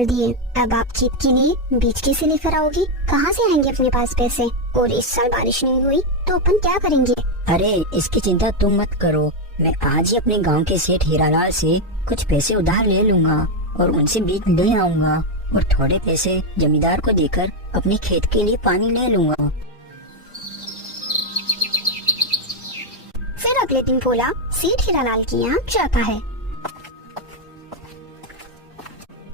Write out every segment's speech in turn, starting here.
कर दिए। अब आप खेत के लिए बीज कैसे लेकर आओगी? कहाँ से आएंगे अपने पास पैसे? और इस साल बारिश नहीं हुई तो अपन क्या करेंगे? अरे इसकी चिंता तुम मत करो, मैं आज ही अपने गांव के सेठ हीरालाल से कुछ पैसे उधार ले लूंगा और उनसे बीज ले आऊंगा और थोड़े पैसे जमींदार को देकर अपने खेत के लिए पानी ले लूंगा। फिर अगले दिन भोला सेठ हीरालाल के यहाँ जाता है।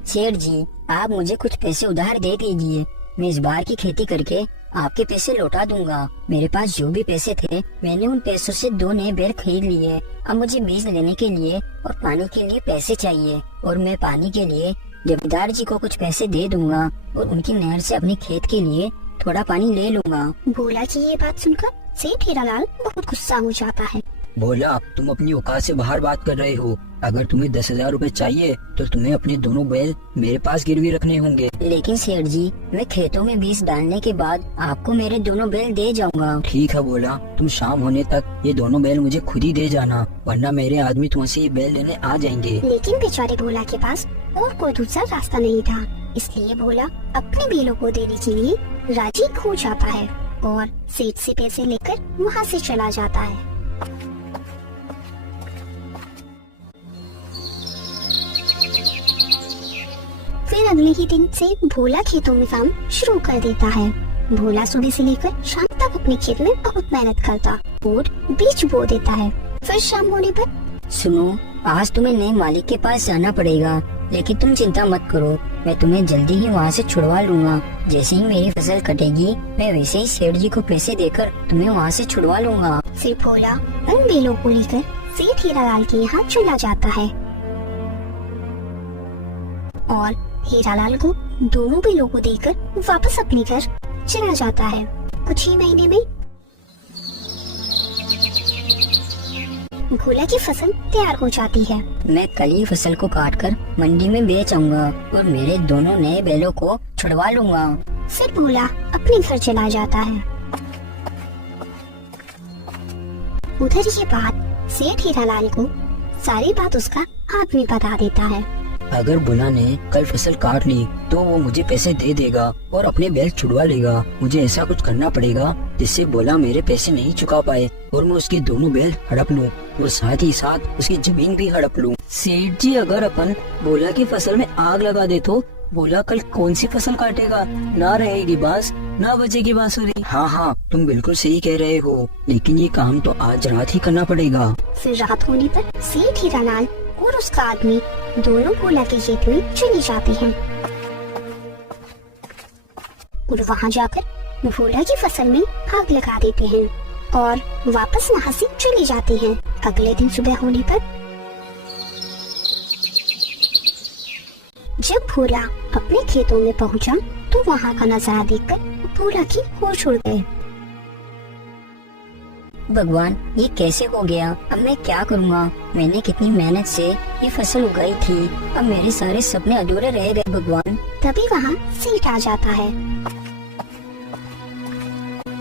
सेठ जी, आप मुझे कुछ पैसे उधार दे दीजिए, मैं इस बार की खेती करके आपके पैसे लौटा दूंगा। मेरे पास जो भी पैसे थे मैंने उन पैसों से 2 नए बैल खरीद लिए। अब मुझे बीज लेने के लिए और पानी के लिए पैसे चाहिए और मैं पानी के लिए जमींदार जी को कुछ पैसे दे दूंगा और उनकी नहर से अपने खेत के लिए थोड़ा पानी ले लूंगा। भोला की ये बात सुनकर सेठ हीरालाल बहुत गुस्सा हो जाता है। भोला, तुम अपनी औकात से बाहर बात कर रहे हो। अगर तुम्हें 10,000 रूपए चाहिए तो तुम्हें अपने दोनों बैल मेरे पास गिरवी रखने होंगे। लेकिन सेठ जी, मैं खेतों में बीज डालने के बाद आपको मेरे दोनों बैल दे जाऊंगा। ठीक है भोला, तुम शाम होने तक ये दोनों बैल मुझे खुद ही दे जाना, वरना मेरे आदमी तुमसे ये बैल लेने आ जाएंगे। लेकिन बेचारे भोला के पास और कोई दूसरा रास्ता नहीं था, इसलिए भोला अपने बैलों को देने के लिए राजी हो जाता है और सेठ से पैसे लेकर वहाँ से चला जाता है। फिर अगले ही दिन से भोला खेतों में काम शुरू कर देता है। भोला सुबह से लेकर शाम तक अपने खेत में बहुत मेहनत करता और बीज बो देता है। फिर शाम होने पर सुनो, आज तुम्हें नए मालिक के पास जाना पड़ेगा, लेकिन तुम चिंता मत करो, मैं तुम्हें जल्दी ही वहाँ से छुड़वा लूंगा। जैसे ही मेरी फसल कटेगी मैं वैसे ही सेठ जी को पैसे देकर तुम्हें वहाँ से छुड़वा लूंगा। फिर भोला उन बैलों को लेकर सेठ हीरालाल के यहाँ चला जाता है और हीरालाल को दोनों बैलों को देकर वापस अपने घर चला जाता है। कुछ ही महीने में भोला की फसल तैयार हो जाती है। मैं कल ही फसल को काटकर मंडी में बेच आऊंगा और मेरे दोनों नए बैलों को छुड़वा लूंगा। फिर भोला अपने घर चला जाता है। उधर ये बात सेठ हीरालाल को सारी बात उसका आदमी बता देता है। अगर भोला ने कल फसल काट ली तो वो मुझे पैसे दे देगा और अपने बैल छुड़वा लेगा। मुझे ऐसा कुछ करना पड़ेगा जिससे भोला मेरे पैसे नहीं चुका पाए और मैं उसके दोनों बैल हड़प लूं और साथ ही साथ उसकी जमीन भी हड़प लूं। सेठ जी, अगर अपन भोला की फसल में आग लगा दे तो भोला कल कौन सी फसल काटेगा? ना रहेगी बांस, ना बजेगी बांसुरी। हाँ, तुम बिल्कुल सही कह रहे हो, लेकिन ये काम तो आज रात ही करना पड़ेगा। फिर रात होने पर सेठ हीरालाल और उसका आदमी दोनों भोला के खेत में चले जाते हैं और वहाँ जाकर भोला की फसल में आग लगा देते हैं और वापस वहाँ से चले जाते हैं। अगले दिन सुबह होने पर जब भोला अपने खेतों में पहुँचा तो वहाँ का नजारा देखकर भोला की होश उड़ गए। भगवान, ये कैसे हो गया? अब मैं क्या करूँगा? मैंने कितनी मेहनत से ये फसल उगाई थी, अब मेरे सारे सपने अधूरे रह गए भगवान। तभी वहाँ सेठ आ जाता है।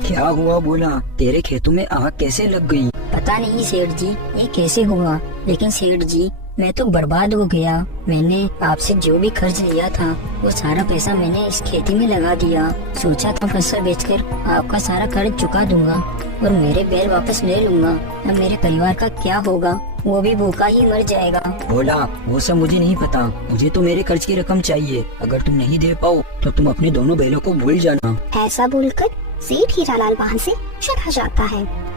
क्या हुआ भोला, तेरे खेतों में आग कैसे लग गई? पता नहीं सेठ जी, ये कैसे हुआ, लेकिन सेठ जी मैं तो बर्बाद हो गया। मैंने आपसे जो भी खर्च लिया था वो सारा पैसा मैंने इस खेती में लगा दिया। सोचा था फसल बेचकर आपका सारा कर्ज चुका दूंगा और मेरे बैल वापस ले लूंगा। अब मेरे परिवार का क्या होगा? वो भी भूखा ही मर जाएगा। भोला, वो सब मुझे नहीं पता, मुझे तो मेरे कर्ज की रकम चाहिए। अगर तुम नहीं दे पाओ तो तुम अपने दोनों बैलों को भूल जाना। ऐसा बोलकर सेठ हीरालाल वहाँ से चला जाता है।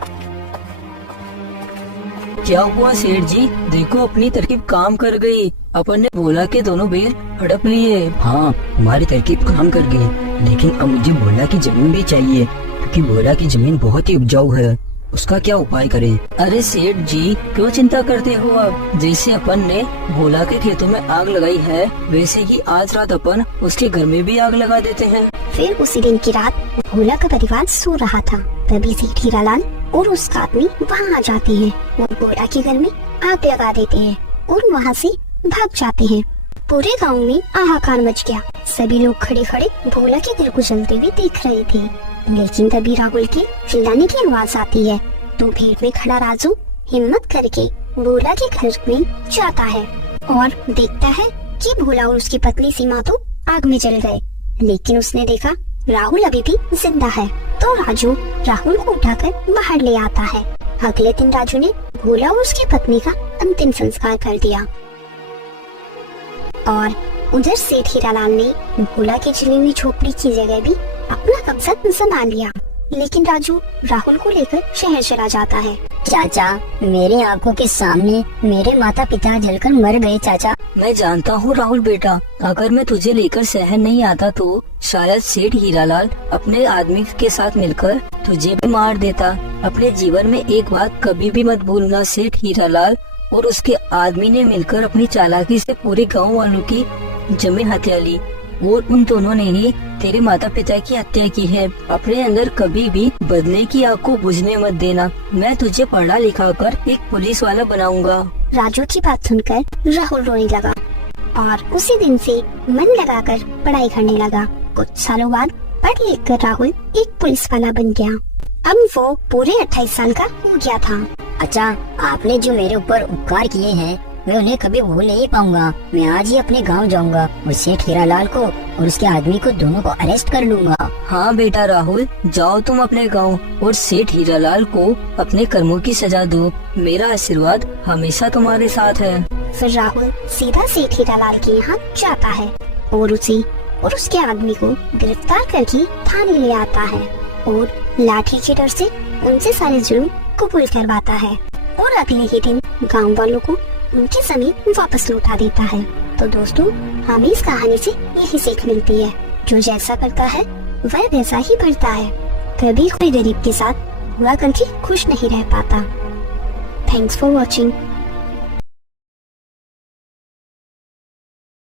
क्या हुआ सेठ जी? देखो अपनी तरकीब काम कर गई, अपन ने भोला के दोनों बैल हड़प लिए। हाँ, हमारी तरकीब काम कर गई, लेकिन अब मुझे भोला की जमीन भी चाहिए क्योंकि भोला की जमीन बहुत ही उपजाऊ है। उसका क्या उपाय करें? अरे सेठ जी, क्यों चिंता करते हो आप? जैसे अपन ने भोला के खेतों में आग लगाई है वैसे ही आज रात अपन उसके घर में भी आग लगा देते हैं। फिर उसी दिन की रात भोला का परिवार सो रहा था, तभी सेठ हीरालाल और उसका आदमी वहाँ आ जाते हैं और भोला के घर में आग लगा देते हैं और वहाँ से भाग जाते हैं। पूरे गांव में हाहाकार मच गया। सभी लोग खड़े खड़े भोला के घर को जलते हुए देख रहे थे, लेकिन तभी राहुल के चिल्लाने की आवाज आती है तो भीड़ में खड़ा राजू हिम्मत करके भोला के घर में जाता है और देखता है कि भोला और उसकी पतली सीमा तो आग में जल गए, लेकिन उसने देखा राहुल अभी भी जिंदा है। तो राजू राहुल को उठाकर बाहर ले आता है। अगले दिन राजू ने भोला और उसकी पत्नी का अंतिम संस्कार कर दिया और उधर सेठ हीरालाल ने भोला की जली हुई झोपड़ी की जगह भी अपना कब्जा संभाल लिया। लेकिन राजू राहुल को लेकर शहर चला जाता है। चाचा, मेरे आंखों के सामने मेरे माता पिता जलकर मर गए चाचा। मैं जानता हूँ राहुल बेटा, अगर मैं तुझे लेकर शहर नहीं आता तो शायद सेठ हीरालाल अपने आदमी के साथ मिलकर तुझे भी मार देता। अपने जीवन में एक बात कभी भी मत भूलना, सेठ हीरालाल और उसके आदमी ने मिलकर अपनी चालाकी से पूरे गांव वालों की जमीन हत्या ली और उन दोनों ने ही तेरे माता पिता की हत्या की है। अपने अंदर कभी भी बदले की आग को बुझने मत देना। मैं तुझे पढ़ा लिखा कर एक पुलिस वाला बनाऊंगा। राजू की बात सुनकर राहुल रोने लगा और उसी दिन से मन लगाकर पढ़ाई करने लगा। कुछ सालों बाद पढ़ लिख कर राहुल एक पुलिस वाला बन गया। अब वो पूरे 28 साल का हो गया था। अच्छा, आपने जो मेरे ऊपर उपकार किए हैं मैं उन्हें कभी भूल नहीं पाऊंगा। मैं आज ही अपने गांव जाऊंगा और सेठ हीरालाल को और उसके आदमी को दोनों को अरेस्ट कर लूंगा। हाँ बेटा राहुल, जाओ तुम अपने गांव और सेठ हीरालाल को अपने कर्मों की सजा दो। मेरा आशीर्वाद हमेशा तुम्हारे साथ है। फिर राहुल सीधा सेठ हीरालाल के यहाँ जाता है और उसी और उसके आदमी को गिरफ्तार करके थाने ले आता है और लाठी के डर से उनसे सारे जुर्म कबूल करवाता है और अगले ही दिन गांव वालों को उनकी जमीन वापस लौटा देता है। तो दोस्तों, हमें इस कहानी से यही सीख मिलती है, जो जैसा करता है वह वैसा ही बढ़ता है। कभी कोई गरीब के साथ बुरा करके खुश नहीं रह पाता। Thanks for watching.